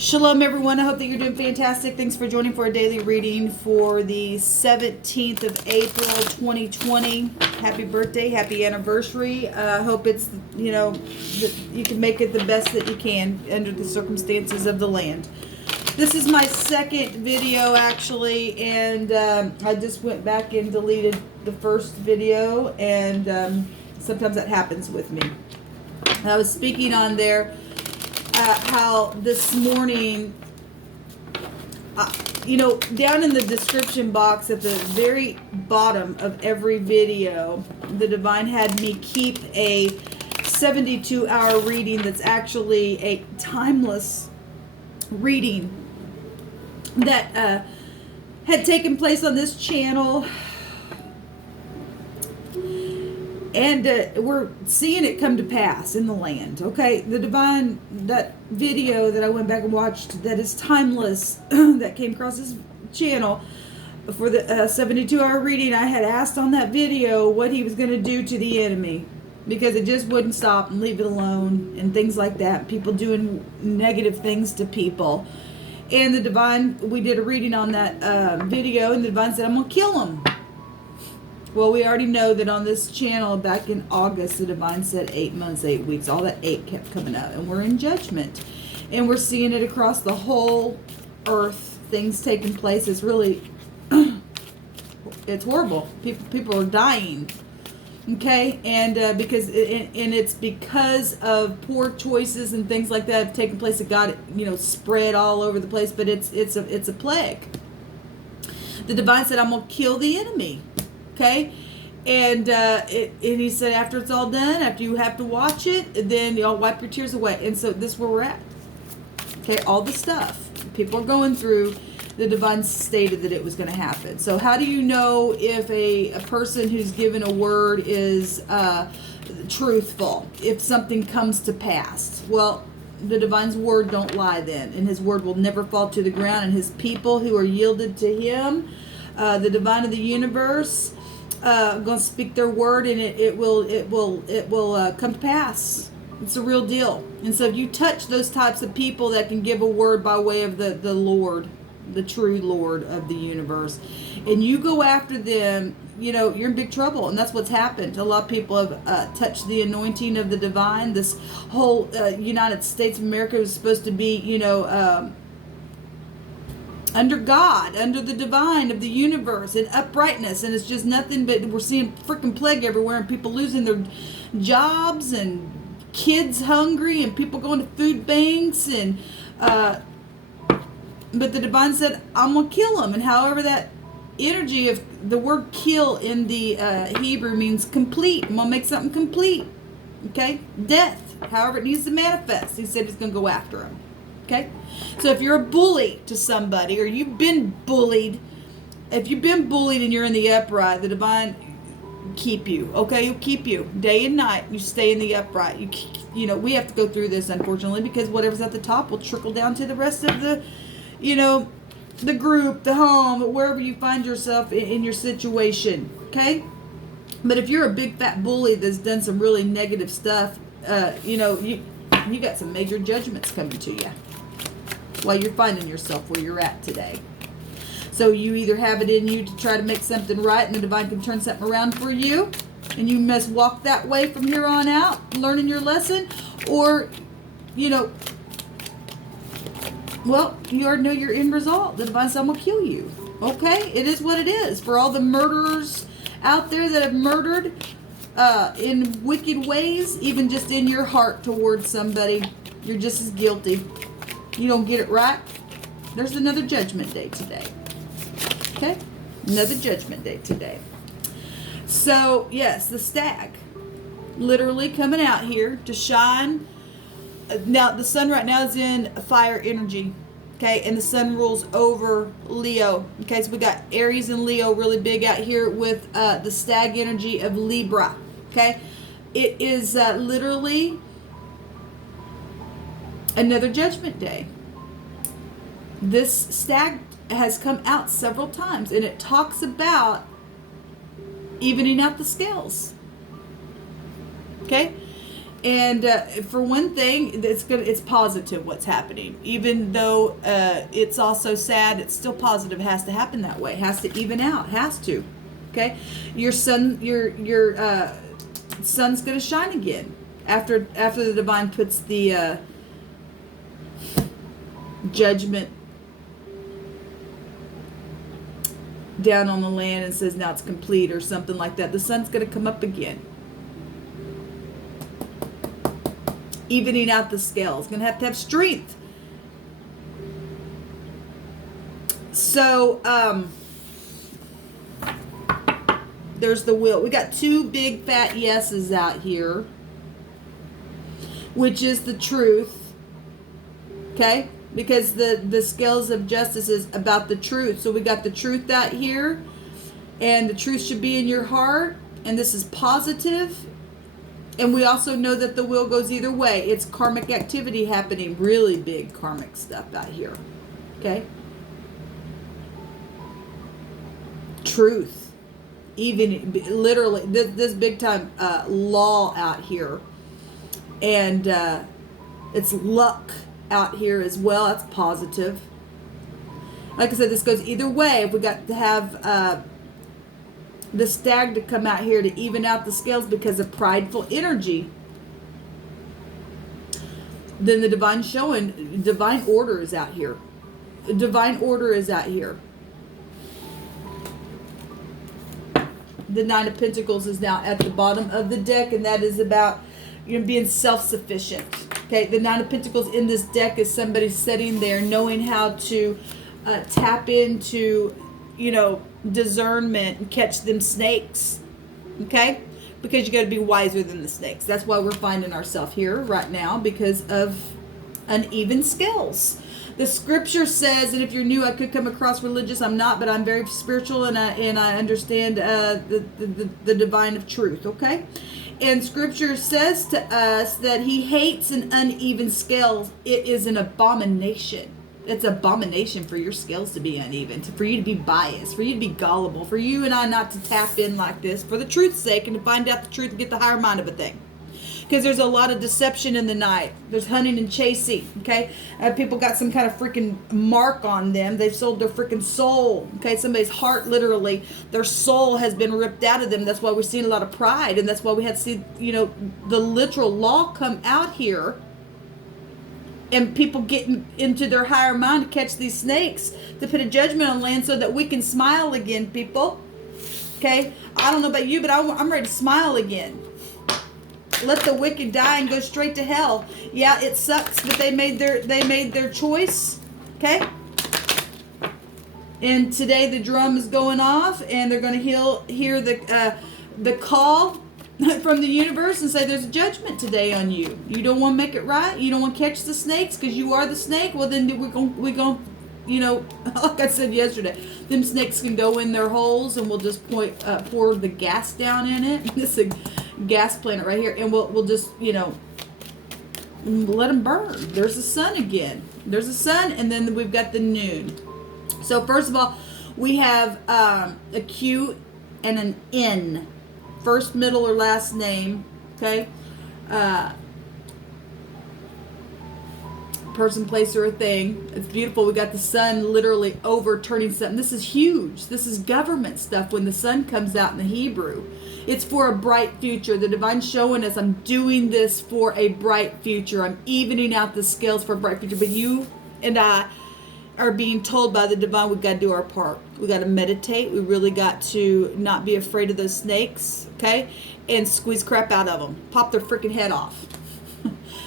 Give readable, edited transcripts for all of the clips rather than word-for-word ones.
Shalom, everyone. I hope that you're doing fantastic. Thanks for joining for a daily reading for the 17th of April, 2020. Happy birthday. Happy anniversary. I hope it's, that you can make it the best that you can under the circumstances of the land. This is my second video, actually, and I just went back and deleted the first video, and sometimes that happens with me. I was speaking on there how this morning, down in the description box at the very bottom of every video, the Divine had me keep a 72-hour reading that's actually a timeless reading that had taken place on this channel. And we're seeing it come to pass in the land. Okay, the Divine, that video that I went back and watched that is timeless, that came across this channel for the 72-hour reading, I had asked on that video what he was going to do to the enemy, because it just wouldn't stop and leave it alone and things like that. People doing negative things to people. And the Divine, we did a reading on that video, and the Divine said, I'm going to kill him. Well, we already know that on this channel back in August, the Divine said 8 months, 8 weeks. All that 8 kept coming up. And we're in judgment. And we're seeing it across the whole earth. Things taking place. It's really, it's horrible. People are dying. Okay? And it's because of poor choices and things like that have taken place that got, spread all over the place. But it's a plague. The Divine said, I'm going to kill the enemy. Okay, and he said after it's all done, after you have to watch it, then y'all wipe your tears away. And so this is where we're at. Okay, all the stuff people are going through, the Divine stated that it was going to happen. So how do you know if a person who's given a word is truthful, if something comes to pass? Well, the Divine's word don't lie then, and his word will never fall to the ground, and his people who are yielded to him, the Divine of the universe, going to speak their word, and it will come to pass. It's a real deal. And so if you touch those types of people that can give a word by way of the Lord, the true Lord of the universe, and you go after them, you're in big trouble. And that's what's happened. A lot of people have touched the anointing of the Divine. This whole United States of America was supposed to be, under God, under the Divine of the universe, and uprightness, and it's just nothing but we're seeing freaking plague everywhere, and people losing their jobs, and kids hungry, and people going to food banks, and but the Divine said, I'm gonna kill them. And however that energy of the word kill in the Hebrew means complete. I'm gonna make something complete. Okay, death. However it needs to manifest, he said he's gonna go after them. Okay, so if you're a bully to somebody, or you've been bullied, if you've been bullied and you're in the upright, the Divine keep you. Okay, he'll keep you day and night. You stay in the upright. We have to go through this, unfortunately, because whatever's at the top will trickle down to the rest of the, the group, the home, wherever you find yourself in your situation. Okay, but if you're a big fat bully that's done some really negative stuff, you got some major judgments coming to you while you're finding yourself where you're at today. So you either have it in you to try to make something right, and the Divine can turn something around for you, and you must walk that way from here on out, learning your lesson, or, well, you already know your end result. The Divine says, I'm going to kill you. Okay? It is what it is. For all the murderers out there that have murdered in wicked ways, even just in your heart towards somebody, you're just as guilty. You don't get it right, there's another judgment day today. Okay? Another judgment day today. So, yes, the stag literally coming out here to shine. Now, the sun right now is in fire energy. Okay? And the sun rules over Leo. Okay? So we got Aries and Leo really big out here with the stag energy of Libra. Okay? It is literally another judgment day. This stag has come out several times, and it talks about evening out the scales. Okay? And for one thing, it's positive what's happening. Even though it's also sad, it's still positive. It has to happen that way. It has to even out. It has to. Okay? Your sun's going to shine again after the divine puts the judgment down on the land and says now it's complete or something like that. The sun's going to come up again. Evening out the scales. Going to have strength. So, there's the will. We got 2 big fat yeses out here, which is the truth. Okay? Because the scales of justice is about the truth. So we got the truth out here, and the truth should be in your heart, and this is positive. And we also know that the will goes either way. It's karmic activity happening, really big karmic stuff out here. Okay? Truth. Even literally, this big time law out here. And it's luck out here as well. That's positive. Like I said, this goes either way. If we got to have the stag to come out here to even out the scales because of prideful energy, then the divine showing, divine order is out here. Divine order is out here. The 9 of Pentacles is now at the bottom of the deck, and that is about being self-sufficient. Okay, the 9 of Pentacles in this deck is somebody sitting there knowing how to tap into, discernment and catch them snakes. Okay? Because you got to be wiser than the snakes. That's why we're finding ourselves here right now, because of uneven scales. The scripture says, and if you're new, I could come across religious. I'm not, but I'm very spiritual, and I understand the divine of truth. Okay? And scripture says to us that he hates an uneven scale. It is an abomination. It's an abomination for your scales to be uneven, for you to be biased, for you to be gullible, for you and I not to tap in like this for the truth's sake and to find out the truth and get the higher mind of a thing. Because there's a lot of deception in the night. There's hunting and chasing, okay? People got some kind of freaking mark on them. They've sold their freaking soul, okay? Somebody's heart, literally, their soul has been ripped out of them. That's why we're seeing a lot of pride, and that's why we had to see, the literal law come out here, and people getting into their higher mind to catch these snakes, to put a judgment on land so that we can smile again, people. Okay? I don't know about you, but I'm ready to smile again. Let the wicked die and go straight to hell. Yeah, it sucks, but they made their choice. Okay? And today the drum is going off, and they're going to hear the call from the universe and say there's a judgment today on you. You don't want to make it right. You don't want to catch the snakes because you are the snake. Well, then we're going like I said yesterday, them snakes can go in their holes, and we'll just pour the gas down in it. This is a gas planet right here, and we'll just let them burn. There's the sun again. There's the sun, and then we've got the noon. So first of all, we have a Q and an N. First, middle, or last name, okay? Person, place, or a thing. It's beautiful. We got the sun literally overturning something. This is huge. This is government stuff when the sun comes out in the Hebrew. It's for a bright future. The divine's showing us I'm doing this for a bright future. I'm evening out the scales for a bright future. But you and I are being told by the divine we've got to do our part. We got to meditate. We really got to not be afraid of those snakes, okay? And squeeze crap out of them. Pop their freaking head off.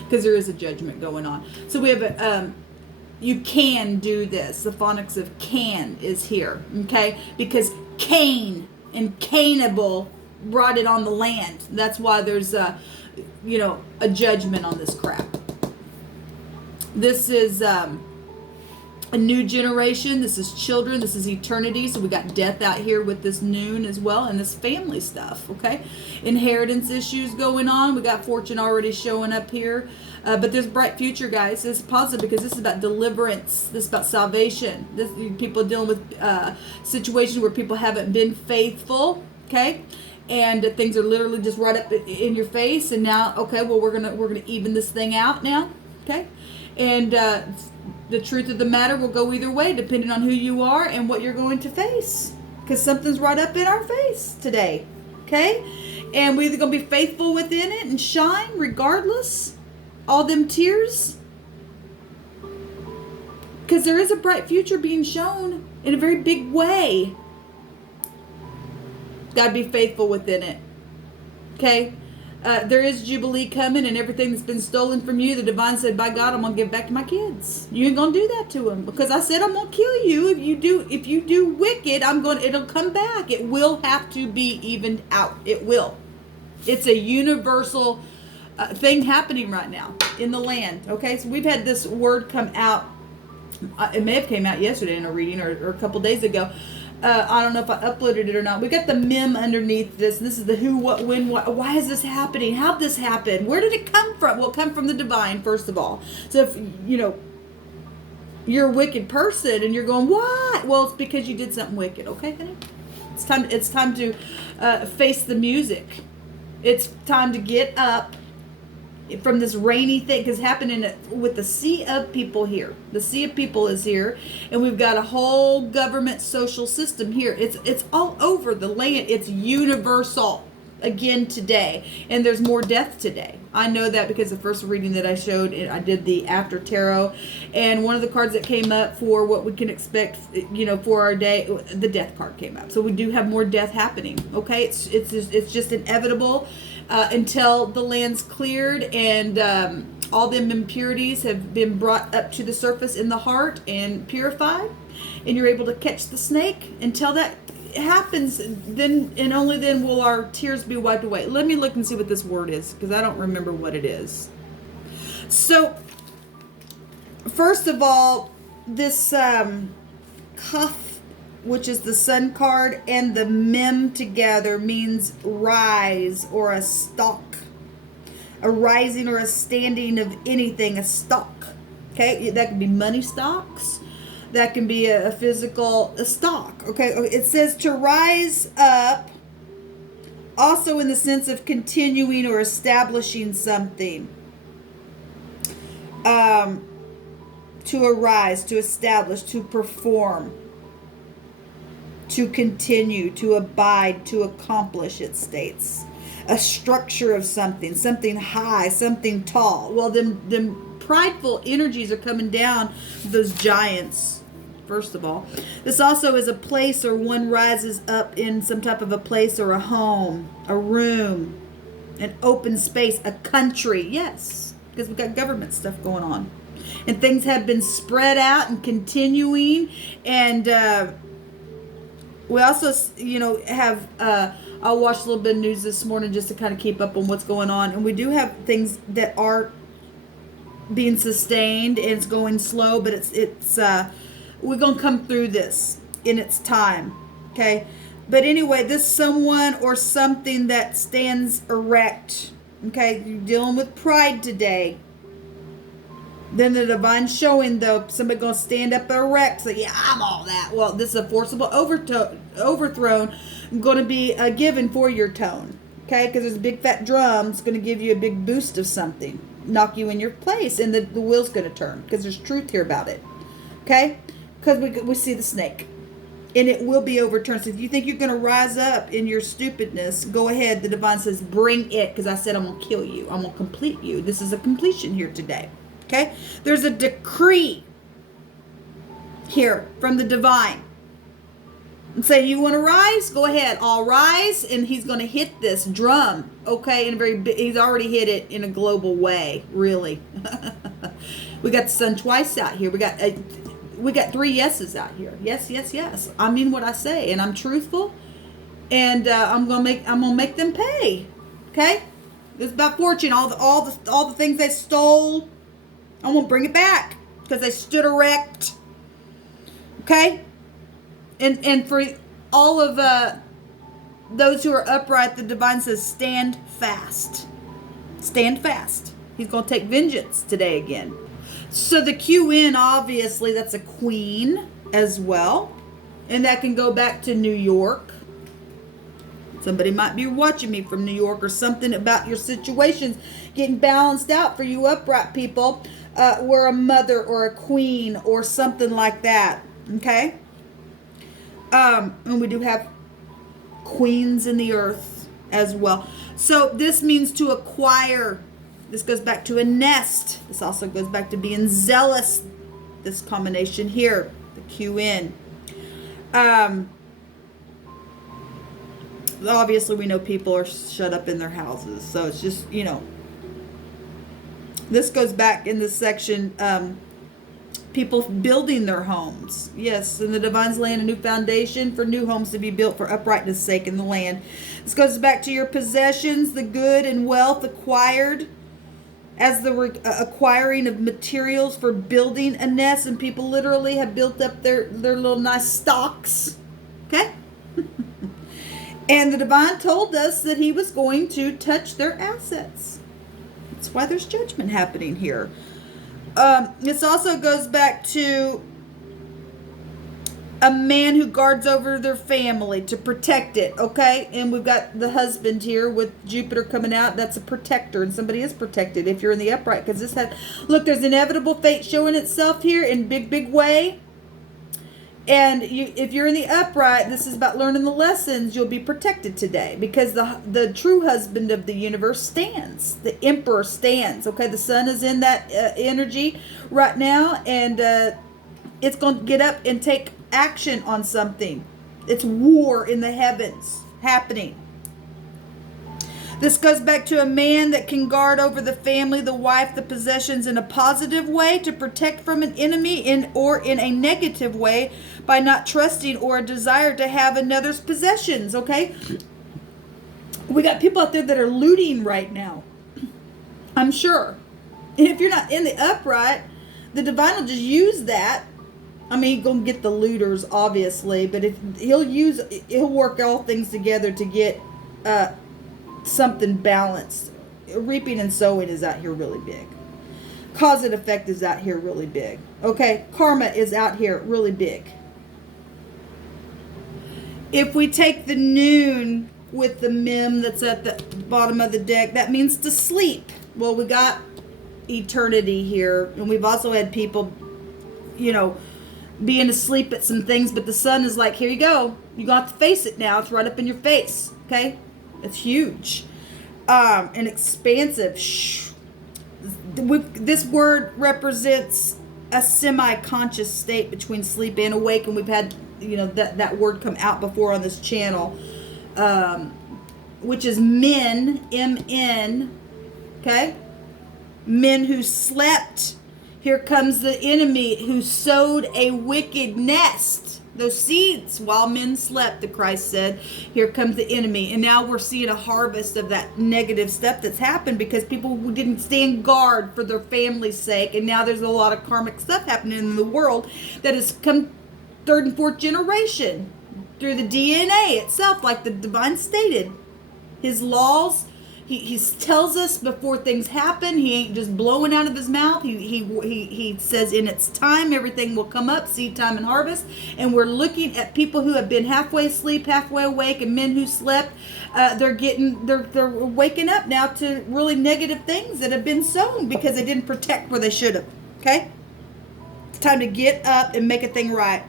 Because there is a judgment going on. So we have you can do this. The phonics of can is here, okay? Because Cain and Cainable brought it on the land. That's why there's a judgment on this crap. This is a new generation. This is children. This is eternity. So we got death out here with this noon as well, and this family stuff, okay? Inheritance issues going on. We got fortune already showing up here. But there's bright future, guys. This is positive because this is about deliverance. This is about salvation. People are dealing with situations where people haven't been faithful, okay? and things are literally just right up in your face. And now, okay, well, we're gonna even this thing out now, okay? And the truth of the matter will go either way, depending on who you are and what you're going to face, because something's right up in our face today, okay? And we're either gonna be faithful within it and shine regardless, all them tears, because there is a bright future being shown in a very big way. Got to be faithful within it. Okay? There is Jubilee coming, and everything that's been stolen from you, the divine said, by God, I'm going to give back to my kids. You ain't going to do that to them, because I said I'm going to kill you. If you do wicked, it'll come back. It will have to be evened out. It will. It's a universal thing happening right now in the land. Okay? So we've had this word come out. It may have came out yesterday in a reading or a couple days ago. I don't know if I uploaded it or not. We got the mem underneath this. This is the who, what, when, what. Why is this happening? How'd this happen? Where did it come from? Well, it come from the divine, first of all. So if, you're a wicked person and you're going, what? Well, it's because you did something wicked. Okay, honey? It's time to face the music. It's time to get up from this rainy thing, because happening with the sea of people here. The sea of people is here, and we've got a whole government social system here. It's all over the land. It's universal again today, and there's more death today. I know that because the first reading that I showed, I did the after tarot, and one of the cards that came up for what we can expect, for our day, the death card came up. So we do have more death happening. Okay, it's just inevitable. Until the land's cleared and all them impurities have been brought up to the surface in the heart and purified, and you're able to catch the snake. Until that happens, then and only then will our tears be wiped away. Let me look and see what this word is, because I don't remember what it is. So, first of all, this cuff, which is the sun card, and the mem together means rise or a stalk. A rising or a standing of anything, a stalk. Okay, that can be money stalks. That can be a physical stalk. Okay, it says to rise up, also in the sense of continuing or establishing something. To arise, to establish, to perform. To continue, to abide, to accomplish, it states. A structure of something high, something tall. Well, them prideful energies are coming down, those giants, first of all. This also is a place, or one rises up in some type of a place or a home, a room, an open space, a country. Yes, because we've got government stuff going on. And things have been spread out and continuing, and we also, have, I watched a little bit of news this morning just to kind of keep up on what's going on. And we do have things that are being sustained, and it's going slow, but it's we're going to come through this in its time. Okay. But anyway, this someone or something that stands erect. Okay. You're dealing with pride today. Then the divine showing, though, somebody going to stand up erect, say, yeah, I'm all that. Well, this is a forcible overthrown going to be given for your tone. Okay? Because there's a big fat drum. It's going to give you a big boost of something. Knock you in your place. And the wheel's going to turn. Because there's truth here about it. Okay? Because we see the snake. And it will be overturned. So if you think you're going to rise up in your stupidness, go ahead. The divine says, bring it. Because I said I'm going to kill you. I'm going to complete you. This is a completion here today. Okay, there's a decree here from the divine. And say, you want to rise? Go ahead. I'll rise, and he's going to hit this drum. Okay, he's already hit it in a global way. Really, we got the sun twice out here. We got 3 yeses out here. Yes, yes, yes. I mean what I say, and I'm truthful, and I'm gonna make them pay. Okay, it's about fortune. All the things they stole. I'm going to bring it back because they stood erect. Okay? And for all of those who are upright, the divine says, stand fast. Stand fast. He's going to take vengeance today again. So the QN, obviously, that's a queen as well. And that can go back to New York. Somebody might be watching me from New York, or something about your situations getting balanced out for you upright people. We're a mother or a queen or something like that. Okay? And we do have queens in the earth as well. So this means to acquire. This goes back to a nest. This also goes back to being zealous. This combination here, the QN. Obviously, we know people are shut up in their houses. So it's just, this goes back in this section, people building their homes. Yes, and the divine's laying a new foundation for new homes to be built for uprightness' sake in the land. This goes back to your possessions, the good and wealth acquired as the acquiring of materials for building a nest. And people literally have built up their little nice stocks. Okay? And the divine told us that he was going to touch their assets. That's why there's judgment happening here. This also goes back to a man who guards over their family to protect it, okay? And we've got the husband here with Jupiter coming out. That's a protector, and somebody is protected if you're in the upright. Because this had, look, there's inevitable fate showing itself here in big way. And if you're in the upright, this is about learning the lessons. You'll be protected today because the true husband of the universe stands. The emperor stands. Okay, the sun is in that energy right now, and it's going to get up and take action on something. It's war in the heavens happening. This goes back to a man that can guard over the family, the wife, the possessions in a positive way to protect from an enemy, or in a negative way by not trusting or a desire to have another's possessions, okay? We got people out there that are looting right now, I'm sure. And if you're not in the upright, the divine will just use that. I mean, he's going to get the looters, obviously, but if he'll work all things together to get something balanced. Reaping and sowing is out here really big. Cause and effect is out here really big. Okay, karma is out here really big. If we take the noon with the mem that's at the bottom of the deck, that means to sleep. Well, we got eternity here, and we've also had people, being asleep at some things, but the sun is like, here you go. You got to face it now. It's right up in your face. Okay? It's huge and expansive. This word represents a semi-conscious state between sleep and awake, and we've had that word come out before on this channel, which is men, M-N, okay? Men who slept. Here comes the enemy who sowed a wicked nest. Those seeds while men slept, the Christ said. Here comes the enemy. And now we're seeing a harvest of that negative stuff that's happened because people who didn't stand guard for their family's sake. And now there's a lot of karmic stuff happening in the world that has come third and fourth generation through the DNA itself, like the divine stated. His laws, he tells us before things happen. He ain't just blowing out of his mouth. He says in its time everything will come up, seed time and harvest. And we're looking at people who have been halfway asleep, halfway awake, and men who slept. They're waking up now to really negative things that have been sown because they didn't protect where they should have. Okay, it's time to get up and make a thing right.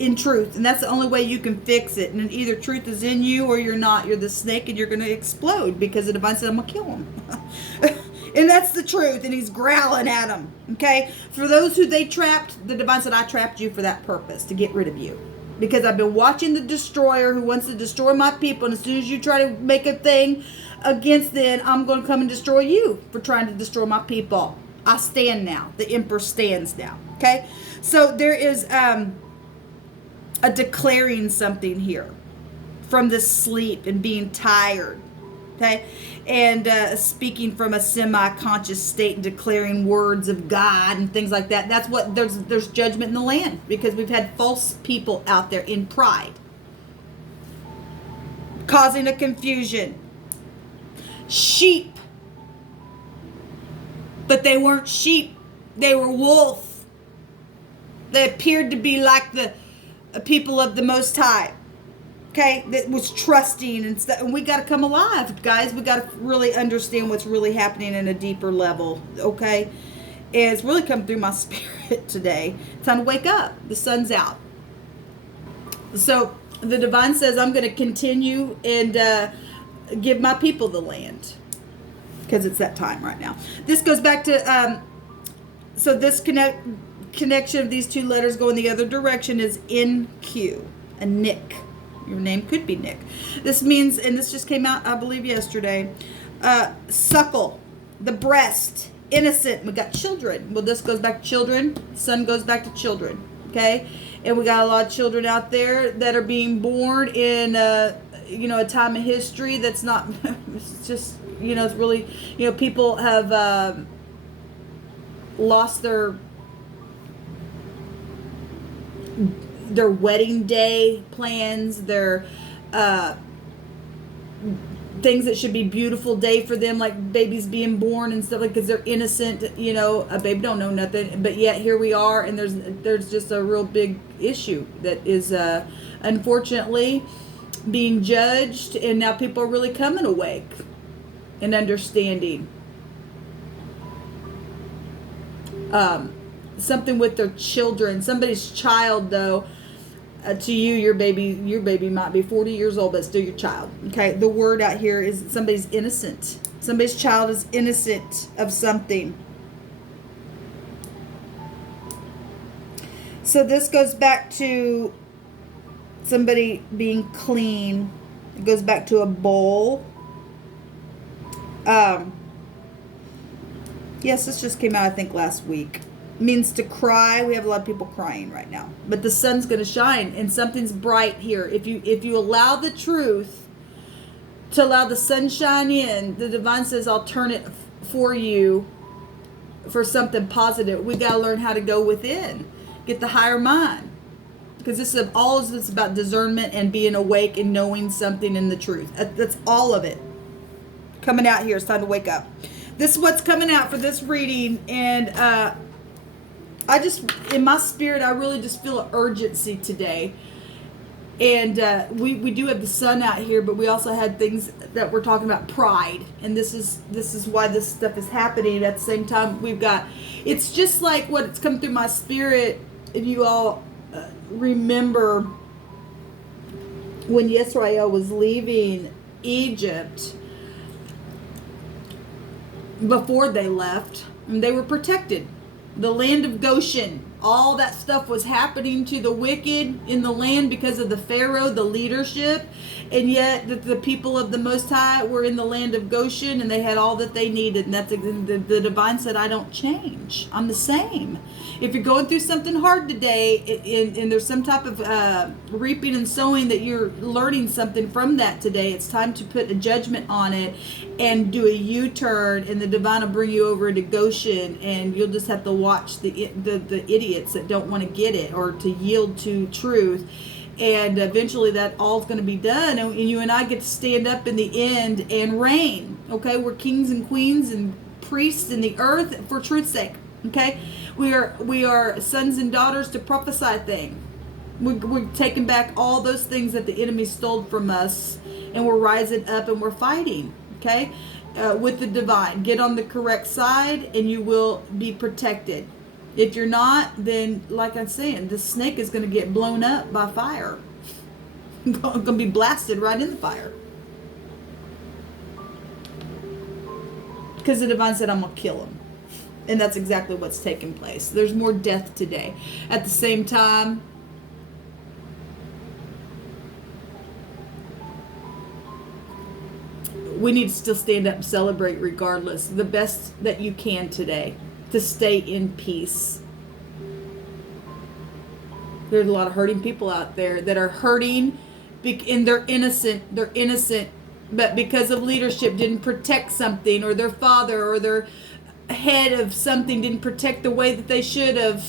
In truth, and that's the only way you can fix it. And either truth is in you or you're not. You're the snake and you're going to explode because the divine said, I'm going to kill him. And that's the truth, and he's growling at them. Okay, for those who they trapped, the divine said, I trapped you for that purpose, to get rid of you, because I've been watching the destroyer who wants to destroy my people, and as soon as you try to make a thing against them, I'm going to come and destroy you for trying to destroy my people. I stand now. The emperor stands now. Okay, so there is a declaring something here from the sleep and being tired, okay, and speaking from a semi-conscious state and declaring words of God and things like that. That's what there's judgment in the land because we've had false people out there in pride causing a confusion. Sheep, but they weren't sheep, they were wolf. They appeared to be like the people of the Most High. okay, that was trusting and stuff. And we got to come alive, guys. We got to really understand what's really happening in a deeper level, okay? And it's really come through my spirit today. Time to wake up. The sun's out. So the divine says, I'm going to continue and give my people the land, because it's that time right now. This goes back to, so this connection of these two letters going the other direction is NQ, a Nick. Your name could be Nick. This means, and this just came out, I believe, yesterday, suckle, the breast, innocent. We got children. Well, this goes back to children. Sun goes back to children, okay? And we got a lot of children out there that are being born in, a time of history that's not, it's just, it's really, people have lost their wedding day plans, their things that should be beautiful day for them, like babies being born and stuff, like, because they're innocent. A baby don't know nothing, but yet here we are, and there's just a real big issue that is unfortunately being judged, and now people are really coming awake and understanding something with their children. Somebody's child, though, to you, your baby might be 40 years old, but still your child. Okay, the word out here is somebody's innocent. Somebody's child is innocent of something. So this goes back to somebody being clean. It goes back to a bowl. Yes, this just came out, I think, last week. Means to cry. We have a lot of people crying right now, but the sun's going to shine, and something's bright here. If you allow the truth to allow the sunshine in, the divine says, I'll turn it for you for something positive. We got to learn how to go within, get the higher mind, because this is all of this about discernment and being awake and knowing something in the truth. That's all of it coming out here. It's time to wake up. This is what's coming out for this reading, and I just, in my spirit, I really just feel an urgency today. And we do have the sun out here, but we also had things that we're talking about, pride. And this is why this stuff is happening. At the same time, we've got, it's just like what's come through my spirit. If you all remember when Yisrael was leaving Egypt, before they left, and they were protected. The land of Goshen, all that stuff was happening to the wicked in the land because of the Pharaoh, the leadership, and yet the people of the Most High were in the land of Goshen, and they had all that they needed. And that's the divine said, I don't change. I'm the same. If you're going through something hard today, and there's some type of reaping and sowing that you're learning something from that today, it's time to put a judgment on it and do a U-turn, and the divine will bring you over into Goshen, and you'll just have to watch the idiots that don't want to get it or to yield to truth. And eventually that all's going to be done, and you and I get to stand up in the end and reign. Okay, we're kings and queens and priests in the earth for truth's sake. Okay, we are sons and daughters to prophesy things. We're taking back all those things that the enemy stole from us, and we're rising up and we're fighting. Okay, with the divine. Get on the correct side, and you will be protected. If you're not, then, like I'm saying, the snake is going to get blown up by fire. Going to be blasted right in the fire. Because the divine said, I'm going to kill him. And that's exactly what's taking place. There's more death today. At the same time, we need to still stand up and celebrate regardless. The best that you can today. To stay in peace. There's a lot of hurting people out there that are hurting, and they're innocent. They're innocent, but because of leadership didn't protect something, or their father or their head of something didn't protect the way that they should have.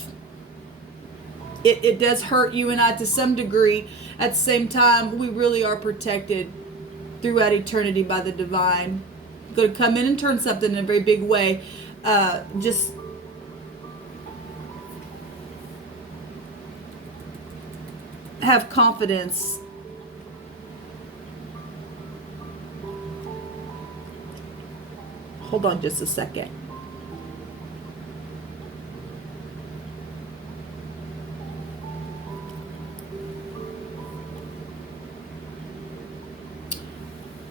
It does hurt you and I to some degree. At the same time, we really are protected throughout eternity by the divine. Going to come in and turn something in a very big way. Just have confidence Hold on just a second.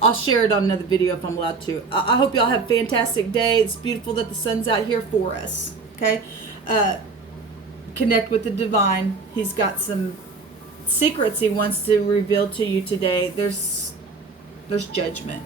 I'll share it on another video if I'm allowed to. I hope y'all have a fantastic day. It's beautiful that the sun's out here for us. Okay? Connect with the divine. He's got some secrets he wants to reveal to you today. There's judgment.